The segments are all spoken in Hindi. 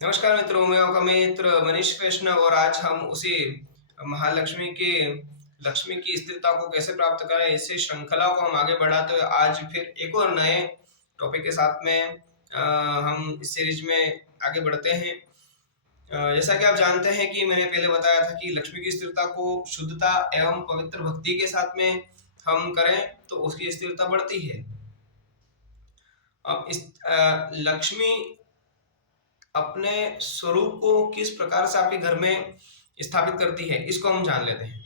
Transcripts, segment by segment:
नमस्कार मित्रों, मैं आपका मित्र मनीष वैष्णव और आज हम उसी महालक्ष्मी के लक्ष्मी की स्थिरता को कैसे प्राप्त करें, इसी श्रृंखला को हम आगे बढ़ाते हुए आज फिर एक और नए टॉपिक के साथ में हम इस सीरीज में आगे बढ़ते हैं। जैसा कि आप जानते हैं कि मैंने पहले बताया था कि लक्ष्मी की स्थिरता को शुद्धता एवं पवित्र भक्ति के साथ में हम करें तो उसकी स्थिरता बढ़ती है। अब इस लक्ष्मी अपने स्वरूप को किस प्रकार से आपके घर में स्थापित करती है, इसको हम जान लेते हैं।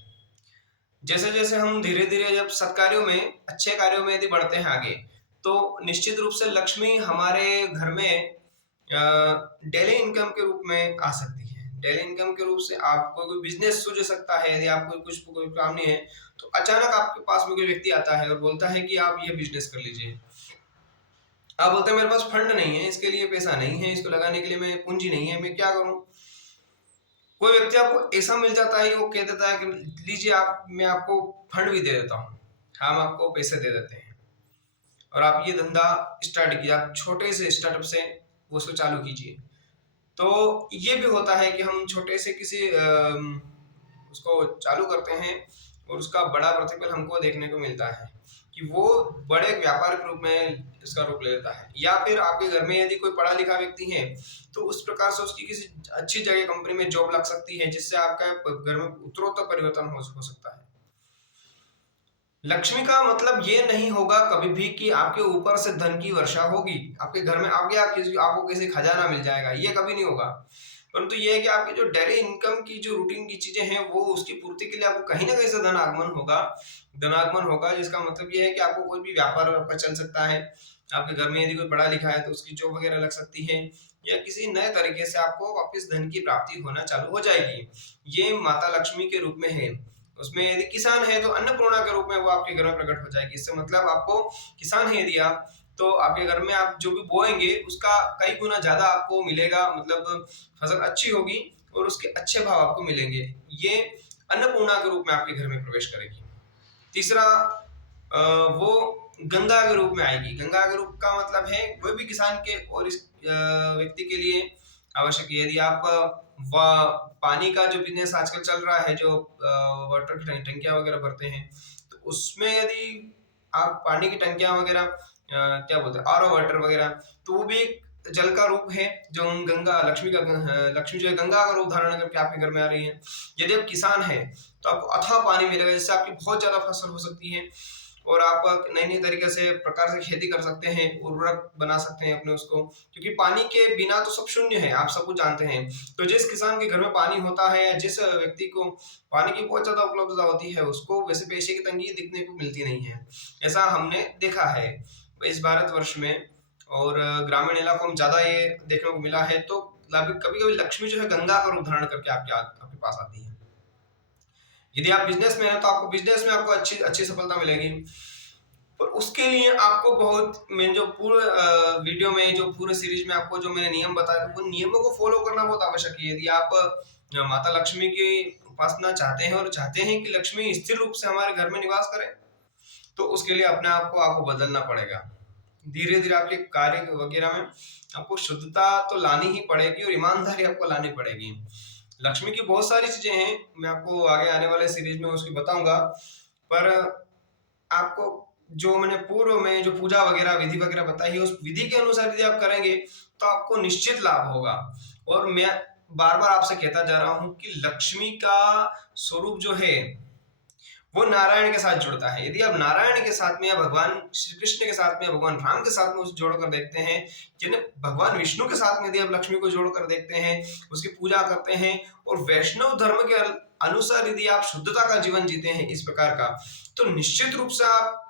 जैसे जैसे हम धीरे धीरे जब सत्कार्यों में, अच्छे कार्यों में यदि बढ़ते हैं आगे, तो निश्चित रूप से लक्ष्मी हमारे घर में डेली इनकम के रूप में आ सकती है। डेली इनकम के रूप से आपको कोई बिजनेस सूझ सकता है। यदि आपको कुछ कोई काम नहीं है तो अचानक आपके पास में कोई व्यक्ति आता है और बोलता है कि आप ये बिजनेस कर लीजिए। आप बोलते हैं मेरे पास फंड नहीं है, इसके लिए पैसा नहीं है, इसको लगाने के लिए मैं पूंजी नहीं है, मैं क्या करूं। कोई व्यक्ति आपको ऐसा मिल जाता है, वो कह देता है कि लीजिए आप, मैं आपको फंड भी दे देता हूँ, हम आपको पैसे दे देते हैं और आप ये धंधा स्टार्ट कीजिए। आप छोटे से स्टार्टअप से वो उसको चालू कीजिए। तो ये भी होता है कि हम छोटे से किसी उसको चालू करते हैं और उसका बड़ा प्रतिफल हमको देखने को मिलता है कि वो बड़े व्यापार के रूप में इसका रूप ले लेता है। या फिर आपके घर में यदि कोई पढ़ा लिखा व्यक्ति है तो उस प्रकार से उसकी किसी अच्छी जगह कंपनी में जॉब लग सकती है, जिससे आपका घर में उत्तरोत्तर परिवर्तन हो सकता है। लक्ष्मी का मतलब ये नहीं होगा कभी भी कि आपके ऊपर से धन की वर्षा होगी, आपके घर में आ गया, आपको किसी खजाना मिल जाएगा, ये कभी नहीं होगा। परंतु ये है कि आपकी जो डेली इनकम की जो रूटीन की चीजें हैं वो उसकी पूर्ति के लिए आपको कहीं ना कहीं से धनागमन होगा, जिसका मतलब ये है कि आपको कोई भी व्यापार आपका चल सकता है। आपके घर में यदि कोई पढ़ा लिखा है तो उसकी जॉब वगैरह लग सकती है, या किसी नए तरीके से आपको वापस धन की प्राप्ति होना चालू हो जाएगी। ये माता लक्ष्मी के रूप में है। उसमें यदि किसान है तो अन्नपूर्णा के रूप में वो आपके घर में प्रकट हो जाएगी। इससे मतलब आपको, किसान है यदि आप, तो आपके घर में आप जो भी बोएंगे उसका कई गुना ज्यादा आपको मिलेगा, मतलब फसल अच्छी होगी और उसके अच्छे भाव आपको मिलेंगे। ये अन्नपूर्णा के रूप में आपके घर में प्रवेश करेगी। तीसरा, वो गंगा के रूप में आएगी। गंगा के रूप का मतलब है वह भी किसान के और इस व्यक्ति के लिए आवश्यक है। यदि आप पानी का जो बिजनेस आजकल चल रहा है, जो वाटर की टंकियां वगैरह भरते हैं, तो उसमें यदि आप पानी की टंकियां वगैरह, क्या बोलते हैं, आरओ वाटर वगैरह, तो वो भी एक जल का रूप है जो गंगा लक्ष्मी का, लक्ष्मी जो है गंगा का रूप धारण करके आपके घर में आ रही है। यदि आप किसान हैं तो आपको अथाह पानी मिलेगा, जिससे आपकी बहुत ज्यादा फसल हो सकती है और आप नई नई तरीके से प्रकार से खेती कर सकते हैं, उर्वरक बना सकते हैं अपने उसको, क्योंकि पानी के बिना तो सब शून्य है, आप सब कुछ जानते हैं। तो जिस किसान के घर में पानी होता है या जिस व्यक्ति को पानी की बहुत ज्यादा उपलब्धता होती है, उसको वैसे पैसे की तंगी दिखने को मिलती नहीं है। ऐसा हमने देखा है इस भारतवर्ष में, और ग्रामीण इलाकों में ज्यादा ये देखने को मिला है। तो कभी कभी लक्ष्मी जो है गंगा का रूप धारण करके आपके पास आती है। यदि आप बिजनेस में हैं तो आपको बिजनेस में आपको अच्छी अच्छी सफलता मिलेगी। पर उसके लिए आपको बहुत, मैं जो पूरे वीडियो में, जो पूरे सीरीज में आपको जो मैंने नियम बताए, वो नियमों को फॉलो करना बहुत आवश्यक है। यदि आप माता लक्ष्मी की उपासना चाहते हैं और चाहते हैं कि लक्ष्मी स्थिर रूप से हमारे घर में निवास करे, तो उसके लिए अपने आप को आपको बदलना पड़ेगा। धीरे धीरे आपके कार्य वगैरह में आपको शुद्धता तो लानी ही पड़ेगी और ईमानदारी आपको लानी पड़ेगी। लक्ष्मी की बहुत सारी चीजें हैं, मैं आपको आगे आने वाले सीरीज में उसकी बताऊंगा। पर आपको जो मैंने पूर्व में जो पूजा वगैरह विधि वगैरह बताई है, उस विधि के अनुसार यदि आप करेंगे तो आपको निश्चित लाभ होगा। और मैं बार बार आपसे कहता जा रहा हूं कि लक्ष्मी का स्वरूप जो है वो नारायण के साथ जुड़ता है। यदि आप नारायण के साथ में या भगवान श्री कृष्ण के साथ में या भगवान राम के साथ में उसे जोड़कर देखते हैं, जिन्हें भगवान विष्णु के साथ में यदि आप लक्ष्मी को जोड़कर देखते हैं, उसकी पूजा करते हैं और वैष्णव धर्म के अनुसार यदि आप शुद्धता का जीवन जीते हैं इस प्रकार का, तो निश्चित रूप से आप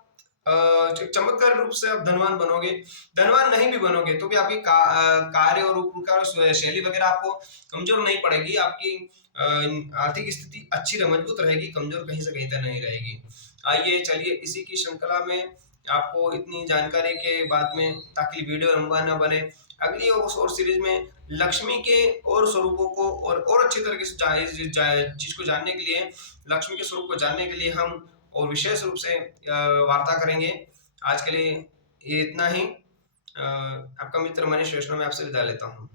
चमत्कार रूप से आप धनवान बनोगे। धनवान नहीं भी बनोगे तो भी आपकी कार्य और उनका शैली वगैरह आपको कमजोर नहीं पड़ेगी। आपकी आर्थिक स्थिति अच्छी मजबूत रहेगी, कमजोर कहीं से कहीं तक नहीं रहेगी। आइए चलिए इसी की श्रृंखला में आपको इतनी जानकारी के बाद में, ताकि वीडियो लंबा ना बने, अगली और सीरीज में लक्ष्मी के और स्वरूपों को और अच्छी तरीके से चीज को जानने के लिए, लक्ष्मी के स्वरूप को जानने के लिए हम और विशेष रूप से वार्ता करेंगे। आज के लिए ये इतना ही। आपका मित्र मनीष वैष्णव, मैं आपसे विदा लेता हूँ।